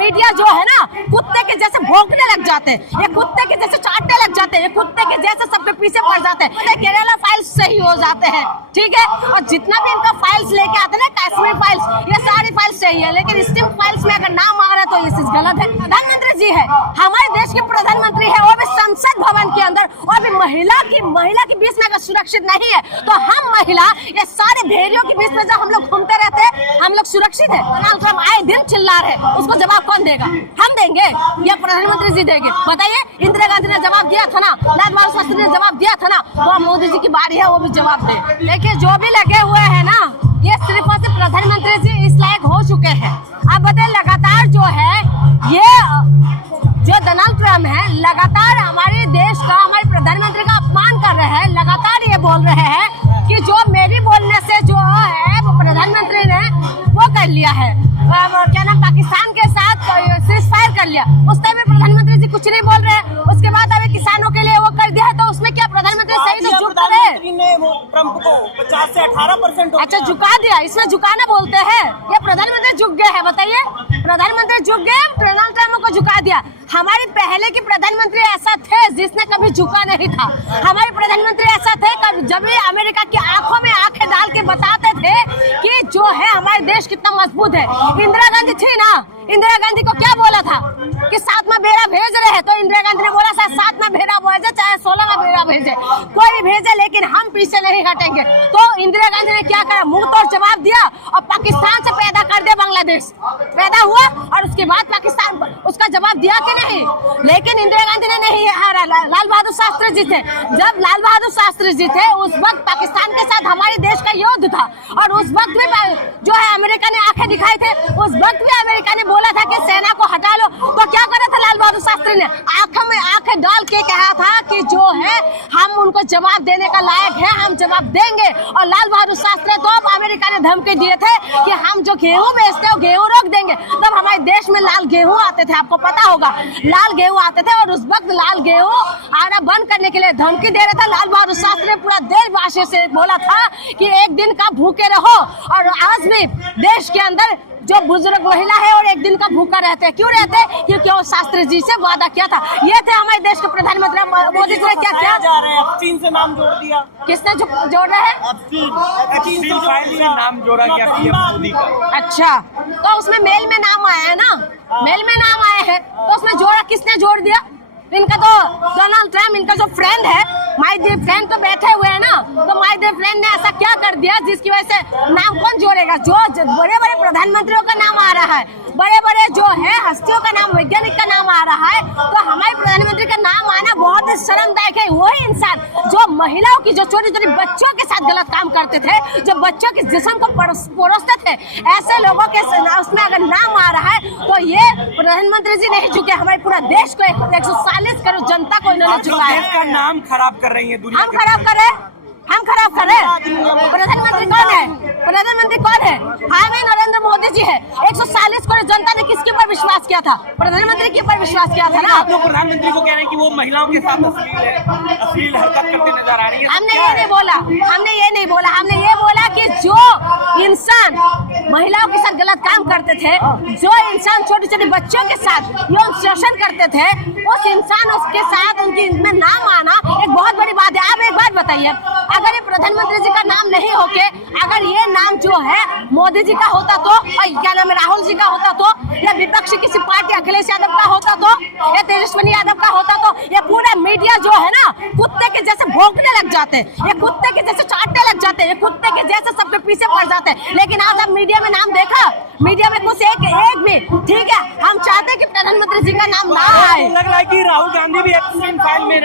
Media जो है ना कुत्ते के जैसे भौंकने लग जाते हैं, ये कुत्ते के जैसे चाटने लग जाते हैं, ये कुत्ते के जैसे सबके पीछे पड़ जाते हैं। केरला फाइल्स सही हो जाते हैं, ठीक है, और जितना भी इनका फाइल्स लेके आते हैं ना कश्मीर फाइल्स, ये सारी फाइल्स सही है, लेकिन स्टिंग फाइल्स में अगर नाम आ रहा है तो ये चीज गलत है। प्रधानमंत्री जी है, हमारे देश के प्रधानमंत्री है, वो भी संसद भवन के अंदर, और भी महिला के बीच में अगर सुरक्षित नहीं है तो हम महिला ये सारे भेड़ियों के बीच में जब हम लोग घूमते रहते हैं हम लोग सुरक्षित है? डोनाल्ड ट्रम्प आए दिन चिल्ला रहे, उसको जवाब कौन देगा? हम देंगे या प्रधानमंत्री जी देंगे? बताइए, इंदिरा गांधी ने जवाब दिया था ना, लाल बहादुर शास्त्री ने जवाब दिया था ना, तो मोदी जी की बारी है वो भी जवाब दे। देखिए जो भी लगे हुए हैं ना, ये सिर्फ और सिर्फ प्रधानमंत्री जी इस लायक हो चुके हैं। अब बताइए, लगातार जो है ये जो डोनाल्ड ट्रम्प है लगातार हमारे देश का, हमारे प्रधानमंत्री का अपमान कर रहे हैं, लगातार ये बोल रहे हैं कि जो मेरी बोलने से जो है वो प्रधानमंत्री ने वो कर लिया है, क्या नाम, पाकिस्तान के साथ सीज़फायर कर लिया। उस टाइम में प्रधानमंत्री जी कुछ नहीं बोल रहे हैं, उसके बाद अभी किसानों के लिए वो कर दिया है, तो उसमें क्या प्रधानमंत्री सही से झुक रहे हैं? ट्रम्प को 50 से 18% अच्छा झुका दिया, इसमें झुकाना बोलते हैं, ये प्रधानमंत्री झुक गए हैं? बताइए, प्रधानमंत्री झुक गए, डोनाल्ड ट्रम्प को झुका दिया। हमारे पहले के प्रधानमंत्री ऐसा थे जिसने कभी झुका नहीं था। हमारे प्रधानमंत्री ऐसा थे जब भी अमेरिका की आंखों में आंखें डाल के बताते थे कि जो है हमारे देश कितना मजबूत है। इंदिरा गांधी थी ना, इंदिरा गांधी को क्या बोला था कि 7वां बेड़ा भेज रहे हैं, तो इंदिरा गांधी ने बोला 7वां बेड़ा भेजे चाहे 16वां बेड़ा भेजे, कोई भेजे लेकिन हम पीछे नहीं हटेंगे। तो इंदिरा गांधी ने क्या करा, मुंह तोड़ जवाब दिया और पाकिस्तान से पैदा कर दिया बांग्लादेश, पैदा हुआ और उसके बाद पाकिस्तान उसका जवाब दिया कि नहीं? लेकिन इंदिरा गांधी ने नहीं हारा, लाल बहादुर शास्त्री जी थे। जब लाल बहादुर शास्त्री जी थे उस वक्त पाकिस्तान के साथ हमारे देश का युद्ध था, और उस वक्त भी जो है अमेरिका ने आंखें दिखाई थे, उस वक्त भी अमेरिका ने बोला था कि सेना को हटा लो, तो क्या करा था लाल बहादुर शास्त्री ने? आंखों में आंखें डाल के कहा था कि जो है हम उनको जवाब देने का लायक है, हम जवाब देंगे। और लाल बहादुर शास्त्री तो अब अमेरिका ने धमकी दिए थे कि हम जो गेहूं बेचते हैं गेहूं रोक देंगे। तब हमारे देश में लाल गेहूं आते थे, आपको पता होगा, लाल गेहूं आते थे, और उस वक्त लाल गेहूं आना बंद करने के लिए धमकी दे रहा था। लाल बहादुर शास्त्री ने पूरा देशवासियों से बोला था कि एक दिन का भूखे रहो, और आज भी देश के अंदर जो बुजुर्ग महिला है और एक दिन का भूखा रहते हैं। क्यों रहते हैं? क्योंकि वो शास्त्री जी से वादा किया था। ये थे हमारे देश के प्रधानमंत्री मोदी जी ने क्या किया जा रहे हैं, चीन से नाम जोड़ दिया। किसने जोड़ रहे हैं? नाम जोड़ा गया मोदी का। अच्छा, तो उसमें मेल में नाम आया है ना, मेल में नाम आया है, तो उसमें जोड़ा किसने जोड़ दिया? इनका तो डोनाल्ड ट्रम्प, इनका जो फ्रेंड है, माय डियर फ्रेंड तो बैठे हुए हैं ना, तो माय डियर फ्रेंड ने ऐसा क्या कर दिया जिसकी वजह से नाम कौन जोड़ेगा? जो बड़े बड़े प्रधानमंत्रियों का नाम आ रहा है, बड़े बड़े जो है हस्तियों का नाम, वैज्ञानिक का नाम आ रहा है, तो हमारे प्रधानमंत्री का नाम आना बहुत ही शर्मदायक है। वही इंसान जो महिलाओं की, जो छोटी छोटी बच्चों के साथ गलत काम करते थे, जो बच्चों के जिस्म को परोसते थे, ऐसे लोगों के उसमें अगर नाम आ रहा है तो ये प्रधानमंत्री जी नहीं झुके, हमारे पूरा देश को 140 करोड़ जनता को इन्होंने झुकाया। देश का नाम खराब कर रही है दुनिया। हम खराब कर रहे हैं, हम खराब कर रहे हैं। प्रधानमंत्री कौन है? प्रधानमंत्री कौन है? हमें नरेंद्र मोदी जी है। 140 करोड़ जनता ने किसके ऊपर विश्वास किया था? प्रधानमंत्री के ऊपर विश्वास किया था ना। आप लोग प्रधानमंत्री को कह रहे हैं कि वो महिलाओं के साथ अश्लील हरकत करते नजर आ रही है। हमने ये नहीं बोला, हमने ये नहीं बोला, हमने ये बोला कि जो इंसान महिलाओं के साथ गलत काम करते थे, जो इंसान छोटे छोटे बच्चों के साथ यौन शोषण करते थे, उस इंसान उसके साथ उनकी इनमें नाम आना एक बहुत बड़ी बात है। आप एक बात बताइए, अगर ये प्रधानमंत्री जी का नाम नहीं होके अगर ये नाम जो है मोदी जी का होता तो, क्या नाम है, राहुल जी का होता तो, या विपक्षी किसी पार्टी अखिलेश यादव का होता तो, या तेजस्वी यादव का होता तो, ये पूरा मीडिया जो है ना कुत्ते के जैसे भौंकने लग जाते हैं, ये कुत्ते के जैसे चाटने लग जाते हैं, ये कुत्ते के जैसे सबके पीछे पड़ जाते हैं। लेकिन आज आप मीडिया में नाम देखा, मीडिया में कुछ एक भी, ठीक है, हम चाहते हैं कि प्रधानमंत्री जी का नाम ना आए। लग रहा है कि राहुल गांधी भी एक फाइल में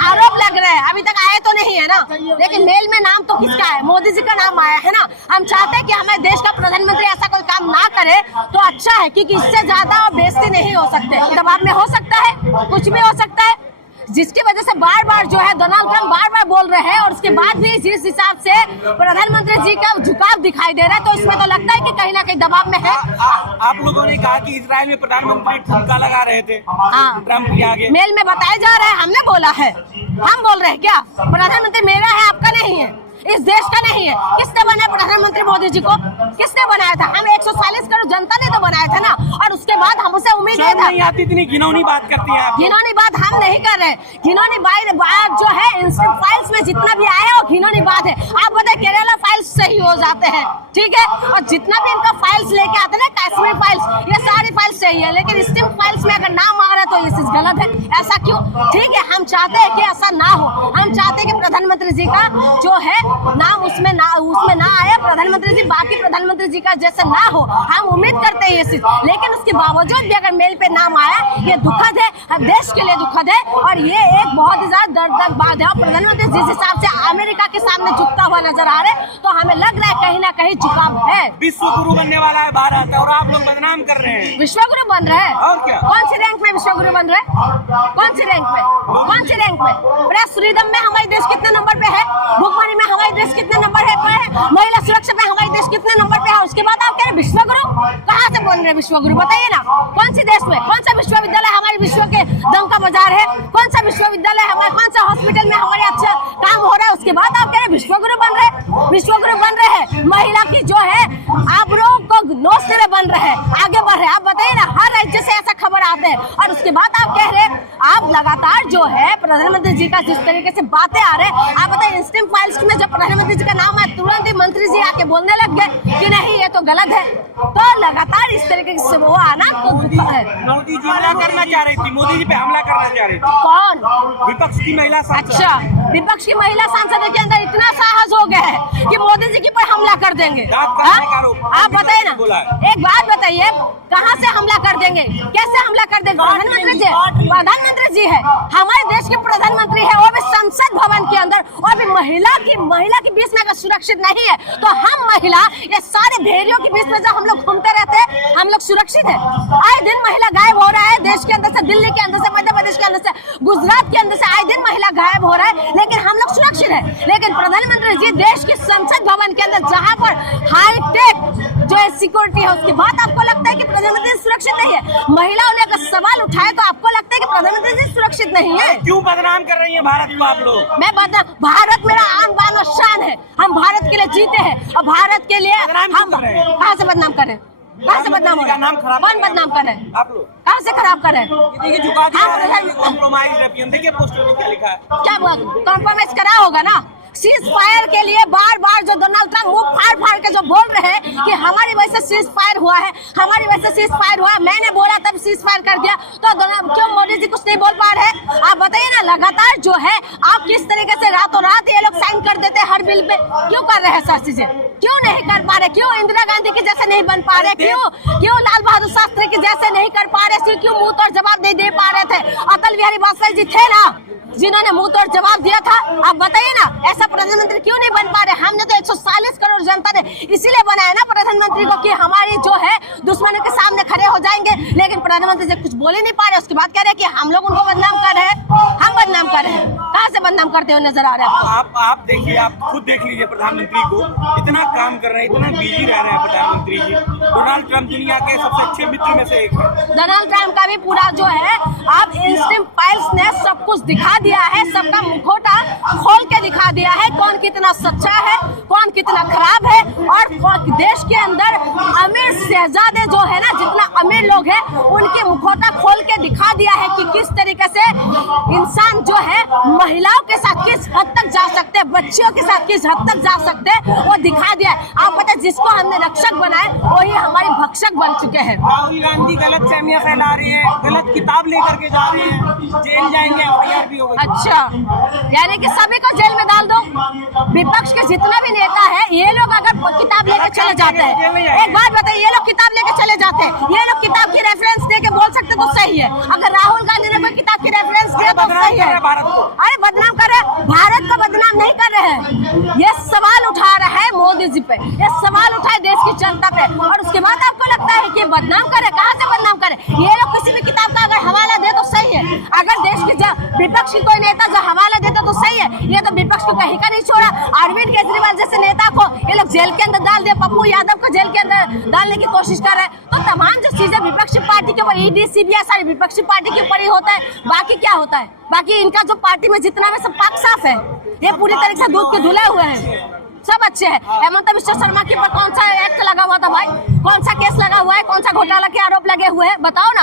आरोप लग रहे हैं, अभी तक आए तो नहीं है ना, लेकिन मेल में नाम तो किसका है? मोदी जी का नाम आया है ना। हम चाहते हैं कि हमारे देश का प्रधानमंत्री ऐसा कोई काम ना करे तो अच्छा है, क्योंकि इससे ज्यादा बेइज्जती नहीं हो सकते। दबाव में हो सकता है, कुछ भी हो सकता है, जिसकी वजह से बार बार जो है डोनाल्ड ट्रम्प बार बार बोल रहे हैं, और उसके बाद भी जिस हिसाब से प्रधानमंत्री जी का झुकाव दिखाई दे रहा है, तो इसमें तो लगता है कि कहीं ना कहीं दबाव में है। आप लोगों ने कहा कि इजराइल में प्रधानमंत्री ठुमका लगा रहे थे ट्रम्प के आगे, मेल में बताया जा रहा है, हमने बोला है, हम बोल रहे हैं क्या प्रधानमंत्री मेरा है आपका नहीं है, इस देश का नहीं है। किसने बनाया प्रधानमंत्री मोदी जी को? किसने बनाया था? हम 140 करोड़ जनता ने तो बनाया था ना। और उसके बाद नहीं था। नहीं आती, इतनी घिनौनी बात करती हैं आप। घिनौनी बात हम नहीं कर रहे, घिनौनी बात जो है इंस्टेंट फाइल्स में जितना भी आया वो घिनौनी बात है। आप बताए केरला फाइल्स सही हो जाते हैं, ठीक है, और जितना भी इनका फाइल्स लेके आते हैं ना, कश्मीर फाइल्स, ये सारी फाइल्स सही है, लेकिन इंस्टेंट फाइल्स में अगर नाम आ रहा है तो ये चीज गलत है। ऐसा क्यों? ठीक है, हम चाहते हैं कि ऐसा ना हो, हम चाहते हैं कि प्रधानमंत्री जी का जो है नाम उसमें ना आए, प्रधानमंत्री जी बाकी प्रधानमंत्री जी का जैसे ना हो, हम उम्मीद करते हैं ये चीज। लेकिन उसके बावजूद भी अगर मेल पे नाम आया, ये दुखद है, देश के लिए दुखद है, और ये एक बहुत ही ज्यादा दर्दनाक बात है। और प्रधानमंत्री जिस हिसाब से अमेरिका के सामने झुकता हुआ नजर आ रहे हैं, तो हमें लग रहा है कहीं ना कहीं झुकाव है। विश्व गुरु बनने वाला है भारत, और आप लोग बदनाम कर रहे हैं। विश्व गुरु बन रहे हैं? और क्या? कौन सी रैंक में विश्व गुरु बन रहे हैं? कौन सी रैंक में? कौन सी रैंक में? प्रेस फ्रीडम में हमारे देश कितने नंबर पे है? भुखमरी में हमारे देश कितने नंबर है? महिला सुरक्षा में हमारे देश कितने नंबर पे है? उसके बाद आप कह रहे विश्व गुरु? कहाँ से बन रहे विश्व गुरु? बताइए ना, कौन सी देश में, कौन सा विश्वविद्यालय हमारे विश्व के दम का बाजार है? कौन सा विश्वविद्यालय हमारे, कौन सा हॉस्पिटल में हमारे अच्छा काम हो रहा है? उसके बाद आप कह रहे विश्व गुरु बन रहे, विश्व गुरु बन रहे हैं। महिला की जो है आबरूओं को नोचते हुए बन रहे हैं, आगे बढ़ रहे हैं। आप बताइए ना, हर राज्य से ऐसा खबर आते हैं, और उसके बाद आप कह रहे हैं, आप लगातार जो है प्रधानमंत्री जी का जिस तरीके से बातें आ रहे हैं, आप बताइए इंस्टेंट फाइल्स में जब प्रधानमंत्री जी का नाम है तुरंत ही मंत्री जी आके बोलने लग गए कि नहीं ये तो गलत है। तो लगातार इस तरीके से वो आना तो दुख है। मोदी जी हमला करना चाह रही थी, मोदी जी पे हमला करना चाह रही थी। कौन? विपक्ष की महिला सांसद। अच्छा, विपक्ष की महिला सांसद के अंदर इतना साहस हो गया है कि मोदी जी के पर हमला कर देंगे। आप बताइए ना, एक बात बताइए, कहाँ से हमला कर देंगे, कैसे हमला कर देंगे? प्रधानमंत्री जी है, हमारे देश के प्रधानमंत्री है, वो भी संसद भवन के अंदर, और भी महिला के बीच में अगर सुरक्षित नहीं है, तो हम महिला ये सारे भेड़ियों के बीच में जब हम लोग घूमते रहते हैं, हम लोग सुरक्षित है? आए दिन महिला गायब हो रहा है देश के अंदर से, दिल्ली के अंदर से, मध्य प्रदेश के अंदर से, गुजरात के अंदर से आए दिन महिला गायब हो रहा है, लेकिन हम लोग सुरक्षित है। लेकिन प्रधानमंत्री जी देश के संसद भवन के अंदर, जहाँ पर हाईटेक जो है सिक्योरिटी है, उसके बाद आपको लगता है कि प्रधानमंत्री सुरक्षित नहीं है? महिलाओं ने अगर सवाल उठाए तो आपको लगता है कि प्रधानमंत्री जी सुरक्षित नहीं है? क्यों बदनाम कर रही है भारत को आप लोग? मैं भारत मेरा आन बान और शान है, हम भारत के लिए जीते हैं, और भारत के लिए हम कहाँ से बदनाम कर रहे हैं? कहाँ से बदनाम हो रहा है? कौन बदनाम कर रहे हैं? आप लोग कहाँ से खराब कर रहे हैं? देखिए झुका दिया, कॉम्प्रोमाइज है। देखिए पोस्टर में क्या लिखा है, क्या कॉम्प्रोमाइज करा होगा ना? सीज फायर के लिए बार बार जो डोनाल्ड ट्रम्प मुंह फाड़ के जो बोल रहे हैं कि हमारी वजह से सीज फायर हुआ है, हमारी वजह से सीज फायर हुआ, मैंने बोला तब सीज फायर कर दिया, तो क्यों मोदी जी कुछ नहीं बोल पा रहे? आप बताइए ना, लगातार जो है आप किस तरीके से रातों रात ये लोग साइन कर देते हैं हर बिल पे, क्यों कर रहे हैं सर चीजें? क्यों नहीं कर पा रहे? क्यों इंदिरा गांधी के जैसे नहीं बन पा रहे? क्यों लाल बहादुर शास्त्री के जैसे नहीं कर पा रहे? क्यों मुंह तोड़ जवाब नहीं दे पा रहे थे? अटल बिहारी वाजपेयी जी थे ना जिन्होंने मुंह तोड़ जवाब दिया था। आप बताइए ना, ऐसा प्रधानमंत्री क्यों नहीं बन पा रहे? हमने तो 140 करोड़ जनता ने इसीलिए बनाया ना प्रधानमंत्री को कि हमारी जो है दुश्मनों के सामने खड़े हो जाएंगे, लेकिन प्रधानमंत्री से कुछ बोल ही नहीं पा रहे। उसके बाद कह रहे हैं कि हम लोग उनको बदनाम कर रहे हैं, हम बदनाम कर रहे हैं। कहाँ से बदनाम करते हुए नजर आ रहे हैं? आप देखिए, आप खुद देख लीजिए, प्रधानमंत्री को इतना काम कर रहे हैं, इतना बिजी रह रहे हैं प्रधानमंत्री जी। डोनाल्ड ट्रम्प दुनिया के सबसे अच्छे मित्र में से एक है। डोनाल्ड ट्रम्प का भी पूरा जो है आप इंस्टेंट फाइल्स ने सब कुछ दिखा दिया है, सबका मुखौटा खोल के दिखा दिया है, कौन कितना सच्चा है, कौन कितना खराब है। और देश के अंदर अमीर शहजादे जो है ना, जितना अमीर लोग हैं, उनके मुखौटा खोल के दिखा दिया है कि किस तरीके से इंसान जो है महिलाओं के साथ किस हद तक जा सकते हैं, बच्चियों के साथ किस हद तक जा सकते हैं, वो दिखा दिया है। आप पता है, जिसको हमने रक्षक बनाए वही हमारे भक्षक बन चुके हैं। राहुल गांधी गलत फहमियां फैला रहे हैं, गलत किताब लेकर के जा रहे हैं, जेल जाएंगे, FIR भी होगी। अच्छा, यानी कि सभी को जेल में डाल दो। विपक्ष के जितना भी नेता है, ये लोग अगर किताब लेके चले जाते हैं, एक बात बताइए, ये लोग किताब लेके चले जाते हैं, ये लोग किताब की रेफरेंस दे के बोल सकते तो सही है। अगर राहुल गांधी ने कोई किताब की रेफरेंस दिया तो सही है। अरे बदनाम कर रहे, भारत को बदनाम नहीं कर रहे हैं। ये सवाल उठा रहा है मोदी जी पे, ये सवाल उठाए देश की जनता पे, और उसके बाद आपको लगता है कि बदनाम करे? कहाँ से बदनाम करे? ये लोग किसी भी किताब का अगर हवाला दे तो सही है। अगर देश की विपक्ष की कोई नेता जो हवाला देता तो सही है। ये तो विपक्ष को कहीं का नहीं छोड़ा। अरविंद केजरीवाल जैसे नेता को ये लोग जेल के अंदर डाल दिया, पप्पू यादव को जेल के अंदर डालने की कोशिश कर रहे हैं। तो तमाम जो चीजें विपक्षी पार्टी के ऊपर, ED CBI सारी विपक्षी पार्टी के ऊपर ही होता है। बाकी क्या होता है? बाकी इनका जो पार्टी में जितना में सब पाक साफ है, ये पूरी तरीके से दूध के धुले हुए हैं। सब अच्छे हैं। हेमंत विश्व शर्मा के ऊपर कौन सा एक्ट लगा हुआ था भाई? कौन सा केस लगा हुआ है? कौन सा घोटाला के आरोप लगे हुए हैं? बताओ ना।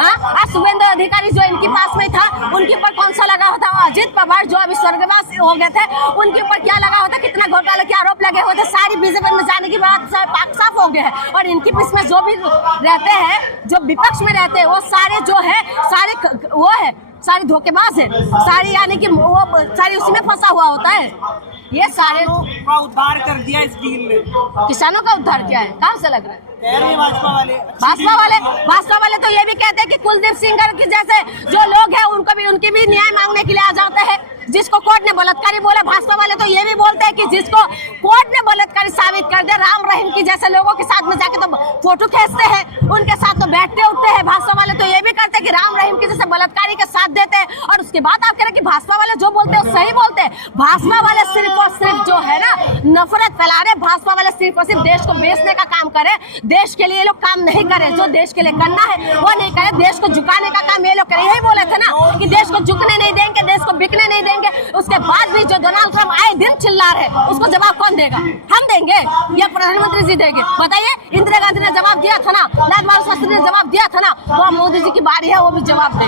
हाँ, आज शुभेंद्र अधिकारी जो इनके पास में था, उनके ऊपर कौन सा लगा हुआ था? अजित पवार जो अभी स्वर्गवास हो गए थे, उनके ऊपर क्या लगा हुआ था? कितना घोटाला के आरोप लगे हुए थे? सारी बीजेपी में जाने के बाद पाक साफ हो गए हैं। और इनके बीच में जो भी रहते हैं, जो विपक्ष में रहते हैं, वो सारे जो है सारे वो है, सारे धोखेबाज है, सारी यानी कि वो सारी उसी में फंसा हुआ होता है। ये सारे का उद्धार कर दिया इस डील ने। किसानों का उद्धार किया है, कहाँ से लग रहा है? भाजपा वाले तो ये भी कहते हैं कि कुलदीप सिंह के जैसे जो लोग हैं उनकी भी न्याय मांगने के लिए आ जाते हैं। जिसको कोर्ट ने बलात्कारी बोला, भाजपा वाले तो ये भी बोलते हैं कि जिसको कोर्ट ने बलात्कारी साबित कर दिया, राम रहीम की जैसे लोगों के साथ में जाके तो फोटो खींचते हैं, उनके साथ तो बैठते उठते हैं। भाजपा वाले तो ये भी करते हैं कि राम रहीम की जैसे बलात्कारी के साथ देते हैं। और उसके बाद आप कह रहे हैं कि भाजपा वाले जो बोलते हैं वो सही बोलते हैं। भाजपा वाले सिर्फ और सिर्फ जो है ना नफरत फैला रहे। भाजपा वाले सिर्फ और सिर्फ देश को बेचने का काम करे, देश के लिए लोग काम नहीं करे। जो देश के लिए करना है वो नहीं करे, देश को झुकाने का काम ये लोग करे। यही बोले थे ना कि देश को झुकने नहीं देंगे, देश को बिकने नहीं देंगे। उसके बाद भी जो डोनाल्ड ट्रम्प आए दिन चिल्ला रहे, उसको जवाब कौन देगा? हम देंगे या प्रधानमंत्री जी देंगे? बताइए। इंदिरा गांधी ने जवाब दिया था ना, लाल बहादुर शास्त्री ने जवाब दिया था ना, तो अब मोदी जी की बारी है, वो भी जवाब दे।